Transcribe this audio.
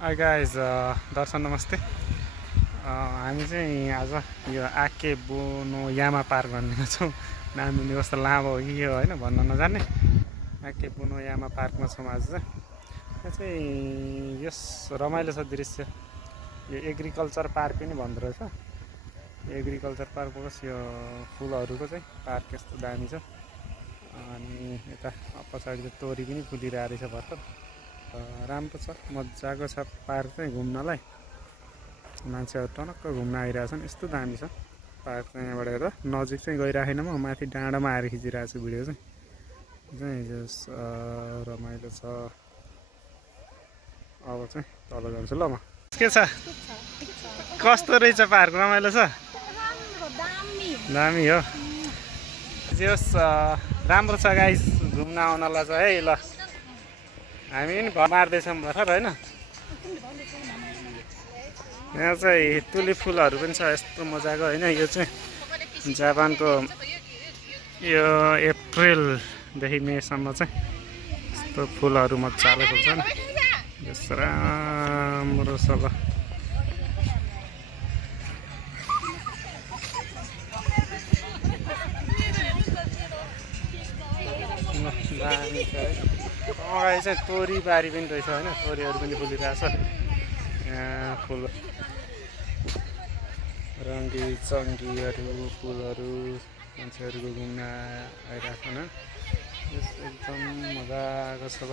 Hi guys दर्शन नमस्ते। हामी चाहिँ आज यो आके बोनो यामा पार्क भन्ने छौँ। नाम पनि कस्तो लामो हो कि के हो होइन भन्न नजाने। आके बोनो यामा पार्कमा छौँ आज चाहिँ। यहाँ चाहिँ यस रमाइलो छ दृश्य। यो एग्रिकल्चर पार्क पनि भन्दो रहेछ। एग्रिकल्चर पार्क बस यो फुलहरूको चाहिँ पार्क यस्तो दामी छ। अनि यता पछाडि चाहिँ तोरी पनि फुलिरहेको रहेछ भर्खर। राम्रो छ, मजाको छ पार्क चाहिँ घुम्नलाई। मान्छेहरू टनक्क घुम्न आइरहेछन्, यस्तो दामी छ पार्क चाहिँ। यहाँबाट हेर्दा नजिक चाहिँ गइराखेन, म माथि डाँडामा आएर खिचिरहेको छु भिडियो चाहिँ जस रमाइलो छ। अब चाहिँ तल जान्छु ल म। के छ, कस्तो रहेछ पार्क? रमाइलो छ, दामी हो। जस राम्रो छ गाइस, घुम्न आउनलाई छ है। ल हामी पनि मार्दैछौँ भर्खर होइन। यहाँ चाहिँ तुलिप फुलहरू पनि छ यस्तो मजाको होइन। यो चाहिँ जापानको यो अप्रिलदेखि मेसम्म चाहिँ यस्तो फुलहरू मजाले फुल्छन्। यस राम्रो छ ल। दामी छ है। अगाडि चाहिँ तोरी बारी पनि रहेछ होइन, तोरीहरू पनि फुलिरहेछ। यहाँ फुल रङ्गी चङ्गीहरू फुलहरू मान्छेहरूको घुम्न आइरहेछन्। यस एकदम मजाको छ ल।